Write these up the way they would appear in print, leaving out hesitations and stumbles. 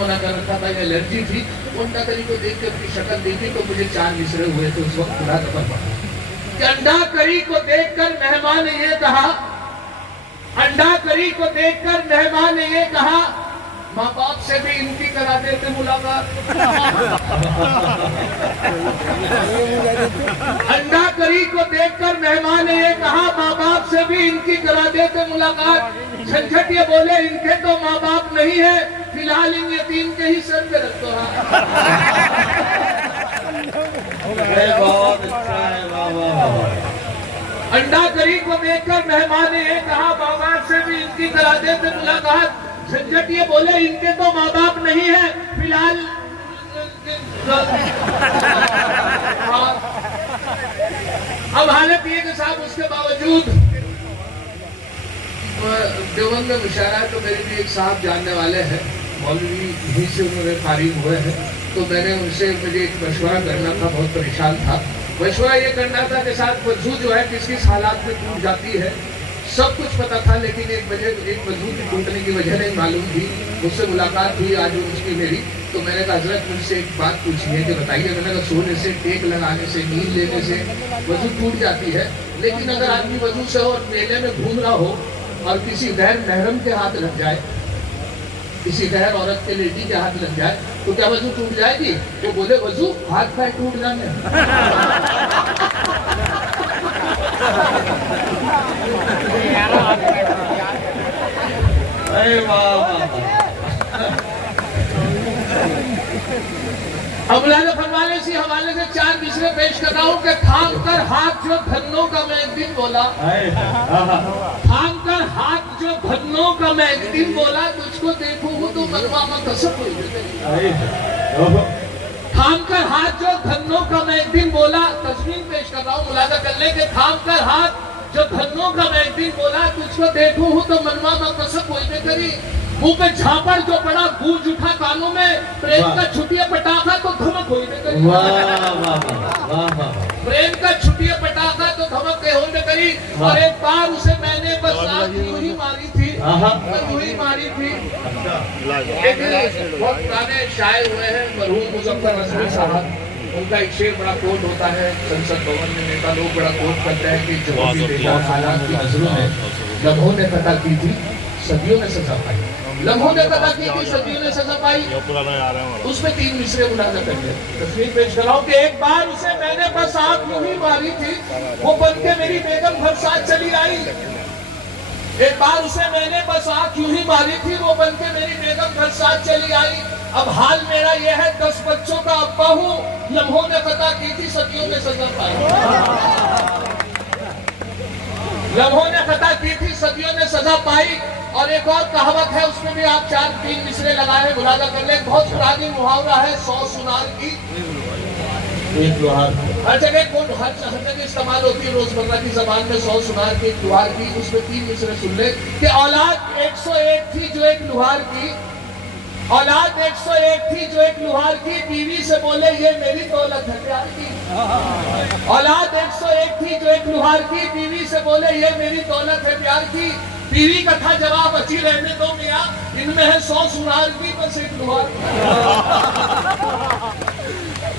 मना कर रखा था, एलर्जी थी। अंडा करी को देख के अपनी शक्ल देखी तो मुझे 4 मिसरे हुए थे उस वक्त पूरा दफन पड़ा कि अंडा करी को देखकर मेहमान ने ये कहा, अंडा करी को देखकर मेहमान ने ये कहा, माँ बाप से भी इनकी करा देते मुलाकात। अंडा करी को देखकर मेहमान ने ये कहा, माँ बाप से भी इनकी करा देते मुलाकात। झंझट ये बोले, इनके तो माँ बाप नहीं है, फिलहाल इन यतीम के ही सर पे रख दो। अंडा करी को देखकर मेहमान ने ये कहा, माँ बाप से भी इनकी करा देते मुलाकात। झंझट ये बोले, इनके तो माँ बाप नहीं है, फिलहाल अब हालत ये कि साहब उसके बावजूद देवबंद में मुशायरा है तो मेरे भी एक साहब जानने वाले हैं, मौलवी यहीं से उन्होंने फारिग हुए हैं, तो मैंने उनसे मुझे एक मशवरा करना था, बहुत परेशान था। मशवरा ये करना था कि साथ वजू जो है किस किस हालात में टूट जाती है, सब कुछ पता था, लेकिन एक वजू की टूटने की वजह नहीं मालूम थी। मुझसे मुलाकात हुई आज उसकी मेरी, तो मैंने कहा हजरत मुझसे एक बात पूछी है कि बताइए। मैंने कहा सोने से, टेक लगाने से, नींद लेने से वजू टूट जाती है, लेकिन अगर आदमी वजू से हो और मेले में घूम रहा हो और किसी गैर महरम के हाथ लग जाए, किसी गैर औरत के लेडी के हाथ लग जाए, तो क्या वजू टूट जाएगी? वो बोले वजू हाथ पैर टूट जाने। अब फरमाने इसी हवाले से 4 मिसरे पेश कर रहा हूँ कि थाम कर हाथ जो धन्नों का मैं एक दिन बोला, थाम कर हाथ जो धन्नों का मैं एक दिन बोला, तुझको देखूं तो मनवा में कसम हुई। थाम कर हाथ जो धन्नों का मैं एक दिन बोला, तस्वीर पेश कर रहा हूँ मुलाजा कर ले कि थाम कर हाथ जो धन्नों का मैं एक दिन बोला, तुझको देखूं तो मनवा में कसम हुई करी। मुंह पे झापड़ जो पड़ा, गूंज उठा कानों में, प्रेम का छुटिया पटाखा तो धमक हुई करी। प्रेम का छुटिया पटाखा तो धमक होने करी। और एक बार उसे मैंने बस यूं ही मारी थी, यूं ही मारी थी। बहुत पुराने शायर हुए हैं मरहूम मुजफ्फर नजमी साहब, उनका एक शेर बड़ा कोट होता है, संसद भवन में नेता लोग बड़ा कोट करते हैं कि जो भी देखा हालात की नजरों में, लम्हों ने खता की थी सदियों ने सजा पाई, लम्हों ने खता की थी सदियों ने सजा पाई। उसमें 3 मिसरे मुलाजा करके तस्वीर पेश कर रहा हूँ कि एक बार उसे मैंने बस आंख यूं ही मारी थी, वो बन के मेरी बेगम घर साथ चली आई। एक बार उसे मैंने बस आंख यूं ही मारी थी, वो बन के मेरी बेगम घर साथ चली आई। अब हाल मेरा यह है, 10 बच्चों का अब्बा हूँ, लम्हों ने खता की थी सदियों ने सजा पाई। लम्हों ने खता की थी सदियों ने सजा पाई। और एक और कहावत है, उसमें भी आप 4-3 मिसरे लगाए मुलाजा कर ले। बहुत पुरानी मुहावरा है, 100 सुनार की एक लोहार। हर जगह इस्तेमाल होती है रोजमर्रा की जबान में, 100 सुनार की एक लोहार की। उसमें 3 मिसरे सुन ले कि औलाद 101 थी जो एक लोहार की, औलाद 101 थी जो एक लोहार की, बीवी से बोले ये मेरी दौलत है प्यार की। औलाद 101 थी जो एक लोहार की, बीवी से बोले ये मेरी दौलत है प्यार की। बीवी का था जवाब, अच्छी रहने दो मियां, इनमें है 100 सुनार की बस एक लोहार।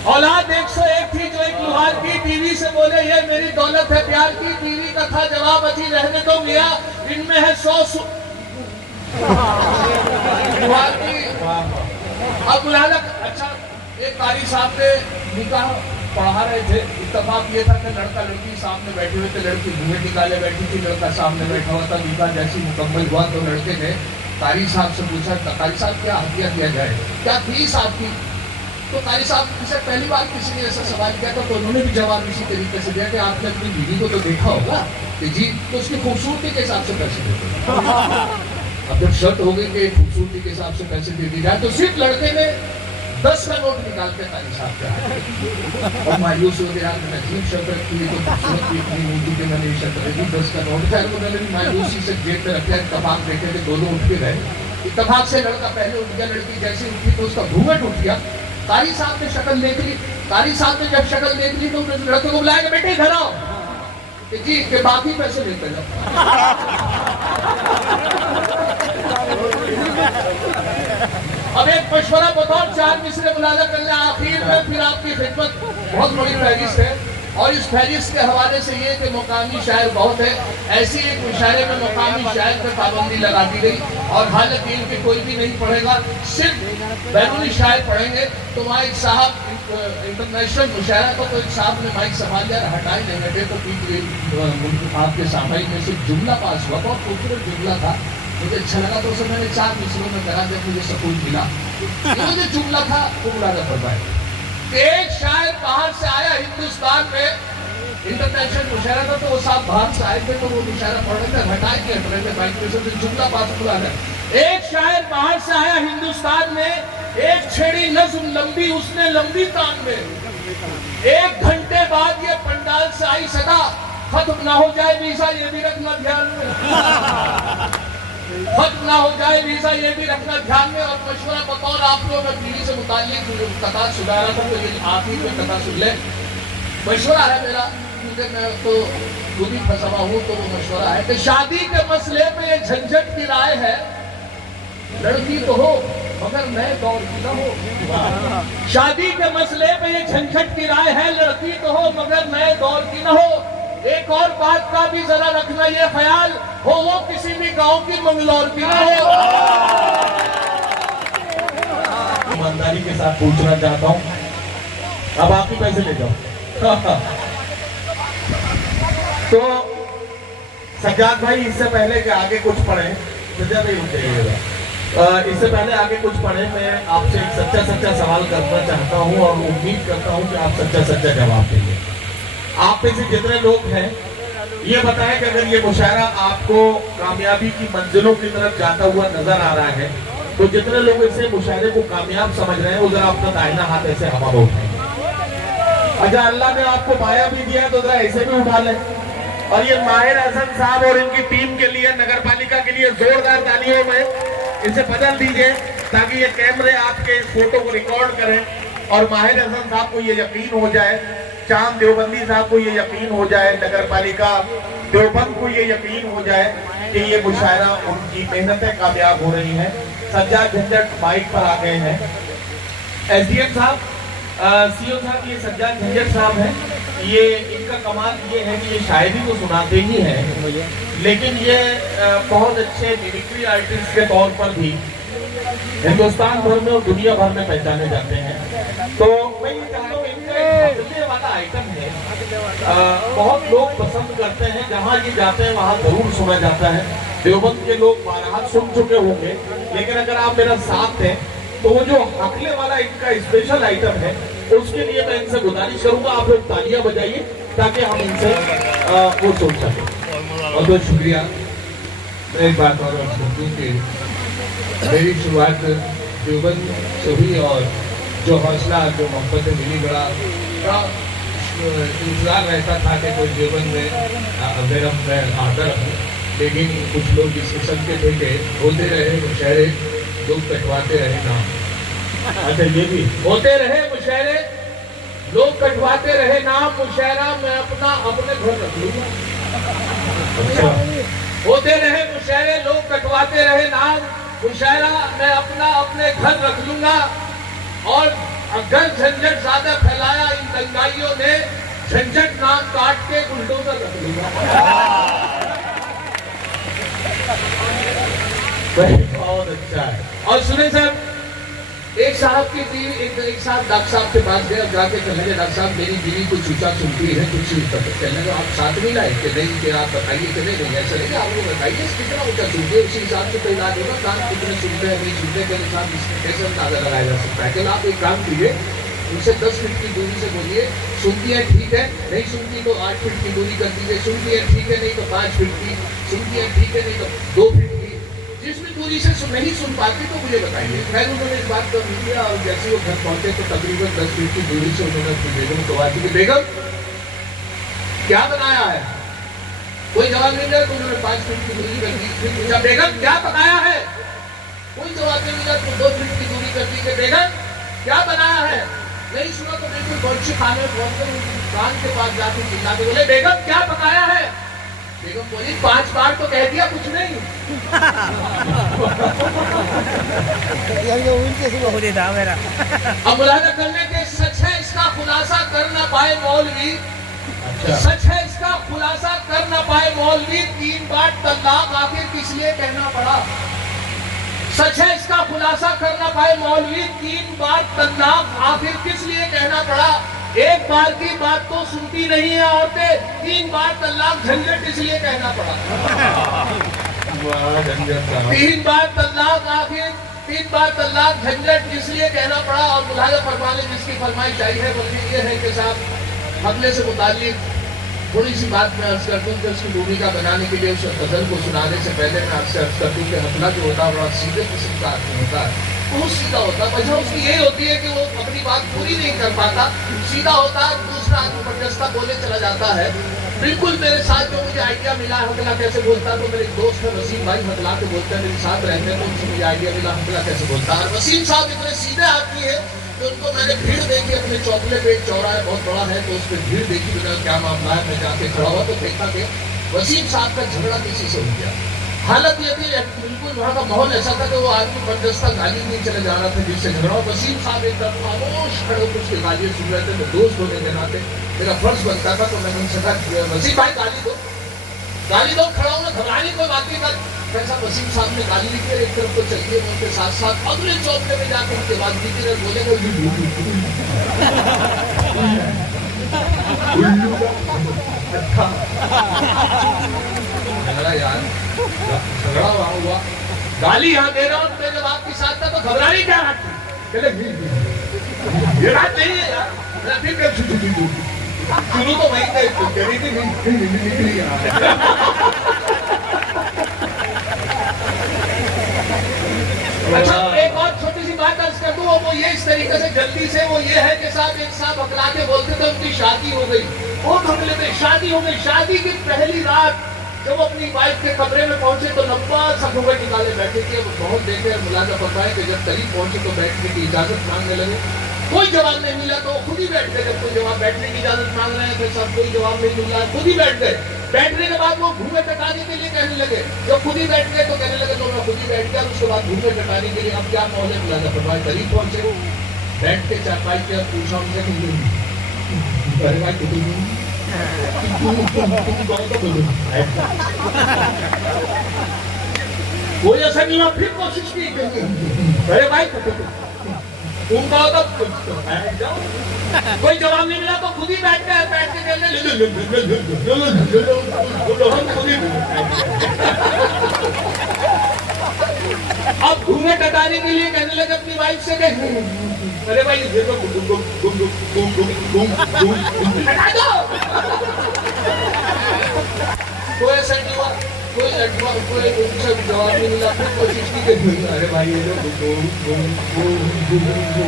औलाद 101 थी जो एक लोहार की, बीवी से बोले ये मेरी दौलत है प्यार की। बीवी का था जवाब, अच्छी रहने दो मियां, इनमें है 100 सुनार की। अब अच्छा, एक कारी साहब ने निकाह पढ़ा रहे थे, इत्तेफाक ये था कि लड़का लड़की सामने बैठे हुए थे, लड़की घूमे निकाले बैठी थी, लड़का सामने बैठा हुआ था। निकाह जैसी मुकम्मल हुआ तो लड़के ने कारी साहब से पूछा, कारी साहब क्या हदिया दिया जाए, क्या फीस आपकी? तो कारी साहब से पहली बार किसी ने ऐसा सवाल किया था, तो उन्होंने भी जवाब इसी तरीके से दिया कि आपने अपनी बीवी को तो देखा होगा कि जी, तो उसकी खूबसूरती के हिसाब से पैसे देते। अब जब शर्त हो गई कि खूबसूरती के हिसाब से पैसे दे दी जाए, तो सिर्फ लड़के ने 10 का नोट निकालते कारी साहब के और मायूस हो गया, मैंने अजीब शर्त रखी है, तो खूबसूरत भी इतनी ऊँची के मैंने ये शर्त रखी, 10 का नोट। खैर उन्होंने भी मायूसी से जेब में रखे, इत्तेफाक देखे थे, दोनों उठ के गए। इत्तेफाक से लड़का पहले उठ गया, लड़की जैसे उठी तो उसका घूंघट उठ गया। कारी साहब ने शक्ल देख ली, कारी साहब ने जब शक्ल देख ली तो लड़के को बुलाया कि बेटे घर आओ, कि जी के बाकी पैसे लेते जाओ। अब एक मशवरा बताओ, 4 मिसरे मुलाजा करना आखिर में, फिर आपकी खिदमत। बहुत बड़ी फहरिस्त है, और इस फहरिस्त के हवाले से ये कि मुकामी शायर बहुत है, ऐसी एक मुशायरे में मुकामी शायर पर पाबंदी लगा दी गई, और हालांकि इनके कोई भी नहीं पढ़ेगा, सिर्फ बैरूनी शायर पढ़ेंगे। तो वहाँ एक साहब इंटरनेशनल मुशायरा को, तो एक साहब ने माइक संभाल लिया, हटाए नहीं हटे, तो आपके सामने में से जुमला पास हुआ, बहुत खूबसूरत जुमला था, मुझे अच्छा लगा, तो उसे मैंने 4 मिसरों में करा, जब मुझे सुकून मिला। ये जो जुमला था वो मुलाजा फरमाए। एक शायर बाहर से आया हिंदुस्तान में, इंटरनेशनल मुशायरा था, तो वो साहब बाहर से आए थे, तो वो मुशायरा पढ़ रहे थे, हटाए के हट रहे थे माइक में से, जुमला पास हुआ है। एक शायर बाहर से आया हिंदुस्तान में, एक छेड़ी नज्म लंबी उसने लंबी तान में, 1 घंटे बाद ये पंडाल से आई सदा, खत्म ना हो जाए वीजा ये भी रखना ध्यान में, खत्म ना हो जाए वीजा ये भी रखना ध्यान में। और मशवरा बतौर आप लोग, मैं पीढ़ी से मुताल्लिक कथा सुना रहा था, तो ये आखिर में कथा सुन ले। मशवरा है मेरा, क्योंकि मैं तो खुद ही फंसा हूँ, तो वो मशवरा है कि शादी के मसले पे ये झंझट की राय है, लड़की तो हो मगर नए दौर की ना हो। शादी के मसले पे ये झंझट की राय है, लड़की तो हो मगर नए दौर की ना हो। एक और बात का भी जरा रखना ये ख्याल हो, वो किसी भी गांव की मंगलौर की ना हो। ईमानदारी के साथ पूछना चाहता हूँ, अब आप ही पैसे ले जाओ। तो सज्जाद भाई, इससे पहले कि आगे कुछ पढ़े, सज्जाद भाई उठिएगा, इससे पहले आगे कुछ पढ़े, मैं आपसे एक सच्चा सवाल करना चाहता हूँ, और उम्मीद करता हूँ कि आप सच्चा जवाब देंगे। आप में से जितने लोग हैं, ये बताएं कि अगर ये मुशायरा आपको कामयाबी की मंजिलों की तरफ जाता हुआ नजर आ रहा है, तो जितने लोग इसे मुशायरे को कामयाब समझ रहे हैं, वो जरा अपना दाहिना हाथ ऐसे हवा में उठाएं। अच्छा, अल्लाह ने आपको बाया भी दिया, तो जरा ऐसे भी उठा लें। और ये माहिर हसन साहब और इनकी टीम के लिए, नगर पालिका के लिए जोरदार तालियों में इसे बदल दीजिए, ताकि ये कैमरे आपके इस फोटो को रिकॉर्ड करें, और माहिर हसन साहब को ये यकीन हो जाए, चांद देवबंदी साहब को ये यकीन हो जाए, नगर पालिका देवबंद को ये यकीन हो जाए कि ये मुशायरा उनकी मेहनतें कामयाब हो रही हैं। सज्जाद झंझट माइक पर आ गए हैं। एसडीएम साहब, सीओ साहब, ये सज्जाद झंझट साहब हैं। ये इनका कमाल ये है कि ये शायरी तो सुनाते ही हैं, लेकिन ये बहुत अच्छे मिमिक्री आर्टिस्ट के तौर पर भी हिंदुस्तान भर में और दुनिया भर में पहचाने जाते हैं। तो मैं ये चाहता हूँ, इनका एक हंसने वाला आइटम है, बहुत लोग पसंद करते हैं, जहाँ ये जाते हैं वहाँ जरूर सुना जाता है। देवबंद के लोग बारहा सुन चुके होंगे, लेकिन अगर आप मेरा साथ दें तो वो जो हकले वाला इनका स्पेशल आइटम है, उसके लिए मैं इनसे गुजारिश करूंगा, आप लोग तालियां बजाइए ताकि हम इनसे वो सुन सकें। बहुत बहुत शुक्रिया। एक बात और मेरी शुरुआत देवबंद से हुई, और जो हौसला, जो मोहब्बत मिली, बड़ा इंतजार रहता था कि कोई देवबंद में मेरा मैं आता रहूँ, लेकिन कुछ लोग इस किस्म के थे कि होते रहे मुशायरे, लोग कटवाते रहे नाम। अच्छा, ये भी होते रहे मुशायरे, लोग कटवाते रहे नाम, मुशायरा मैं अपना अपने घर रख लूंगा। अच्छा, होते रहे मुशायरे, लोग कटवाते रहे नाम, मुशायरा मैं अपना अपने घर रख लूंगा। और अगर झंझट ज्यादा फैलाया इन दंगाइयों ने, झंझट नाम काट के बुलडोजर रख लूंगा। बहुत अच्छा है। और सुने साहब, एक साहब की बीवी, एक साहब डॉक्टर साहब के पास गए और जाके कहने लगे, डॉक्टर साहब मेरी बीवी कुछ ऊंचा सुनती है, कुछ कहने लगे आप साथ में लाए कि नहीं, कि आप बताइए कि नहीं ऐसा नहीं, आप लोग बताइए कितना ऊंचा सुनती है, उसी हिसाब से कोई इलाज होगा, कान कितने सुनते हैं नहीं सुनते, कहने साहब इसमें कैसे अंदाजा लगाया जा सकता है। कि आप एक काम कीजिए, उनसे 10 फीट की दूरी से बोलिए, सुनती है ठीक है, नहीं सुनती तो 8 फीट की दूरी कर दीजिए, सुनती है ठीक है नहीं तो 5 फीट की, सुनती है ठीक है नहीं तो 2 फीट की, जिस भी दूरी से नहीं सुन पाती तो मुझे बताइए। खैर उन्होंने इस बात को किया, और जैसे वो घर पहुंचे तो तकरीबन 10 फीट की दूरी से उन्होंने अपनी बेगम को बात की, बेगम क्या बनाया है? कोई जवाब नहीं दिया तो उन्होंने 5 फीट की दूरी कर दी। फिर पूछा, बेगम क्या बनाया है? कोई जवाब नहीं दिया तो 2 फीट की दूरी कर दी कि बेगम क्या बनाया है? नहीं सुना तो बिल्कुल बच्चे खाने पहुंचकर कान के पास जाके चिल्लाते बोले, बेगम क्या पकाया है? बेगम बोली 5 बार तो कह दिया, कुछ नहीं। अब मुलाजा करने के सच है इसका खुलासा कर ना पाए मौलवी, सच है इसका खुलासा कर ना पाए मौलवी, 3 बार तलाक आखिर किस लिए कहना पड़ा। सच है इसका खुलासा कर ना पाए मौलवी, 3 बार तलाक आखिर किस लिए कहना पड़ा। एक बार की बात तो सुनती नहीं है औरतें, 3 बार तलाक झंझट इसलिए कहना पड़ा। 3 बार तलाक आखिर 3 बार तलाक झंझट इसलिए कहना पड़ा। और मुलाजा फरमाने जिसकी फरमाइश आई है बल्कि ये है कि साहब हमले से मुताल्लिक थोड़ी सी बात मैं अर्ज कर दूं कि उसकी भूमिका बनाने के लिए उस गजल को सुनाने से पहले मैं आपसे अर्ज कर दूं कि हमला जो होता है बड़ा सीधे किस्म का आदमी होता है, बहुत सीधा होता है। वजह उसकी यही होती है कि वो अपनी बात पूरी नहीं कर पाता, सीधा होता है, दूसरा आदमी बर्जस्ता बोले चला जाता है। बिल्कुल मेरे साथ जो मुझे आइडिया मिला हमला कैसे बोलता, तो मेरे दोस्त है वसीम भाई हतला के बोलते हैं, मेरे साथ रहते हैं, तो उनसे मुझे आइडिया मिला हमला कैसे बोलता है। वसीम साहब इतने सीधे आदमी है कि उनको मैंने भीड़ देखी अपने चौकले पे, चौराहा बहुत बड़ा है तो उस पर भीड़ देखी, मैंने क्या मामला है, मैं जाके खड़ा हुआ तो देखा कि वसीम साहब का झगड़ा किसी से हो गया। हालत ये थी बिल्कुल वहाँ का माहौल ऐसा था कि वो आदमी बर्जस्ता गाली नहीं चले जा रहा था जिससे झगड़ा। वसीम साहब एकदम खामोश खड़े होकर उसकी गालियाँ सुन रहे थे। मैं दोस्त होने के नाते मेरा फर्ज बनता था, तो मैंने उनसे कहा वसीम भाई गाली दो, खड़ा हूँ ना, घबराने कोई बात नहीं कर। ऐसा वसीम साहब ने गाली लिखी एक तरफ को चलती है, उनके साथ साथ अगले चौके में जाकर उनके बाद दीदी बोलेगा झगड़ा यार, झगड़ा वहां हुआ, गाली यहाँ दे रहा हूँ मेरे बाप के साथ था, तो घबराने क्या बात थी, ये बात नहीं है यार। फिर शुरू तो वही निकली। अच्छा एक और छोटी सी बात अर्ज कर दूं, वो ये इस तरीके से जल्दी से वो ये है कि साहब एक साहब अकला के बोलते थे उनकी शादी हो गई, वो हमले में शादी हो गई। शादी की पहली रात जब अपनी वाइफ के कमरे में पहुंचे तो लंबा सा घूंघट निकाले बैठे थे। बहुत देखे मुलाजा फरमाए कि जब करीब पहुंचे तो बैठने की इजाजत मांगने लगे, कोई जवाब नहीं मिला तो खुद ही बैठ गए। जब कोई जवाब बैठने की इजाजत मांग रहे हैं फिर सब कोई जवाब नहीं मिल रहा, खुद ही बैठ गए। बैठने के बाद वो घूमे टटाने के लिए कहने लगे, जब खुद ही बैठ गए तो कहने लगे तो मैं खुद ही बैठ गया। उसके बाद घूमे टटाने के लिए अब क्या माहौल है, मुलाजा फरमाए करीब पहुंचे, बैठ के चारपाई पे पूछा उनसे अरे भाई कोई ऐसा नहीं हुआ, फिर कोशिश की, अरे भाई उनका होता कोई जवाब नहीं मिला तो खुद ही बैठ के अब घूमे टटाने के लिए कहने लगे अपनी वाइफ से अरे भाई ये तो कोई ऐसा नहीं हुआ, कोई जवाब नहीं मिला, फिर कोशिश की अरे भाई ये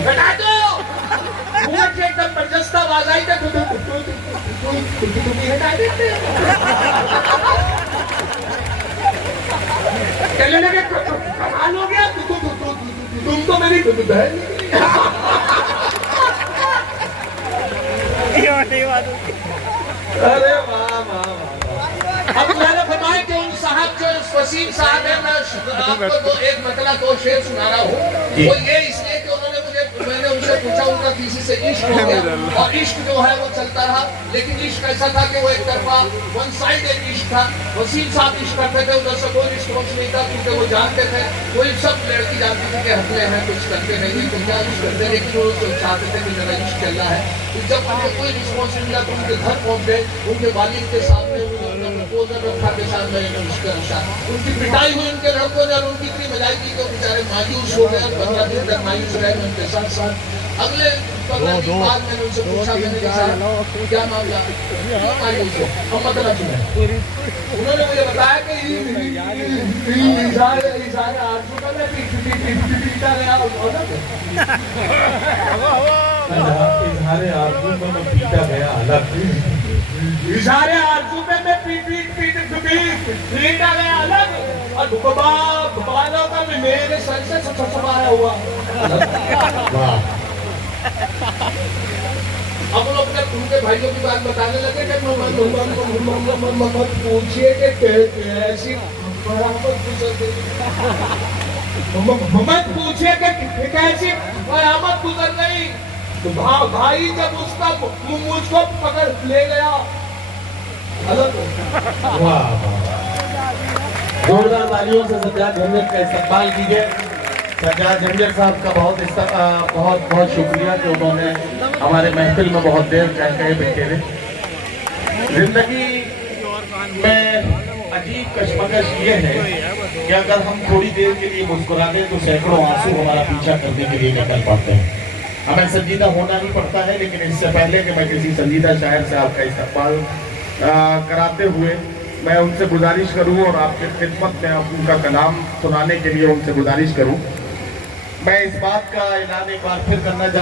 हटा दो, एकदम बर्जस्ता आवाज आई था हटा देते। कहने लगे कमाल हो गया, तुम तो मेरी बहन अरे वाह वाह वाह। अब मैंने फरमाया कि उन साहब जो वसीम साहब है, मैं आपको तो एक मतला दो शेर सुना रहा हूँ। वो ये इसलिए कि उन्होंने मैंने उनसे पूछा उनका किसी से इश्क हो गया और इश्क जो है वो चलता रहा, लेकिन इश्क ऐसा था कि वो एक तरफा वन साइडेड इश्क था। वसीम साहब इश्क करते थे, उधर से कोई रिस्पॉन्स नहीं था क्योंकि वो जानते थे कोई सब लड़की जानती थी कि हकले हैं कुछ करते नहीं तो क्या इश्क करते, लेकिन वो चाहते थे कि मेरा इश्क चल रहा है। तो जब उन्हें कोई रिस्पॉन्स नहीं मिला तो उनके घर पहुंच गए, उनके वालिद के सामने प्रपोजल रखा के साथ उनकी पिटाई हुई उनके लड़कों ने और उनकी इतनी मजाई की तो बेचारे मायूस हो गए। 15 दिन तक मायूस रहे उनके साथ साथ। अगले 15 दिन बाद मैंने उनसे पूछा, मैंने कहा क्या मामला, क्यों मायूस हो, हम मतलब सुने। उन्होंने मुझे बताया कि इज़हार आरज़ू का मैं पीटा गया, इज़हार आरज़ू में मैं पीटा गया अलग, इज़हार आरज़ू में मैं पीटा गया अलग और बालों का मेरे सर से छपाया हुआ। अब लोग उनके भाइयों की बात बताने लगे कि मत पूछिए कि कैसी कयामत गुजर गई। मत पूछिए कि कैसी कयामत गुजर गई। तो भाई जब उसका मुझको पकड़ ले गया अलग हो। वाह जोरदार तालियों से सज्जाद झंझट का इस्तेमाल कीजिए। सज्जाद झंझट साहब का बहुत बहुत शुक्रिया कि उन्होंने हमारे महफिल में बहुत देर कहे बैठे रहे। जिंदगी में अजीब कशमकश ये है कि अगर हम थोड़ी देर के लिए मुस्कुरा दें तो सैकड़ों आंसू हमारा पीछा करने के लिए निकल पड़ते हैं। हमें संजीदा होना ही पड़ता है। लेकिन इससे पहले कि मैं किसी संजीदा शायर से आपका इस्तेमाल कराते हुए मैं उनसे गुजारिश करूं और आपके खिदमत में उनका कलाम सुनाने के लिए उनसे गुजारिश करूं, मैं इस बात का ऐलान एक बार फिर करना चाहता हूं।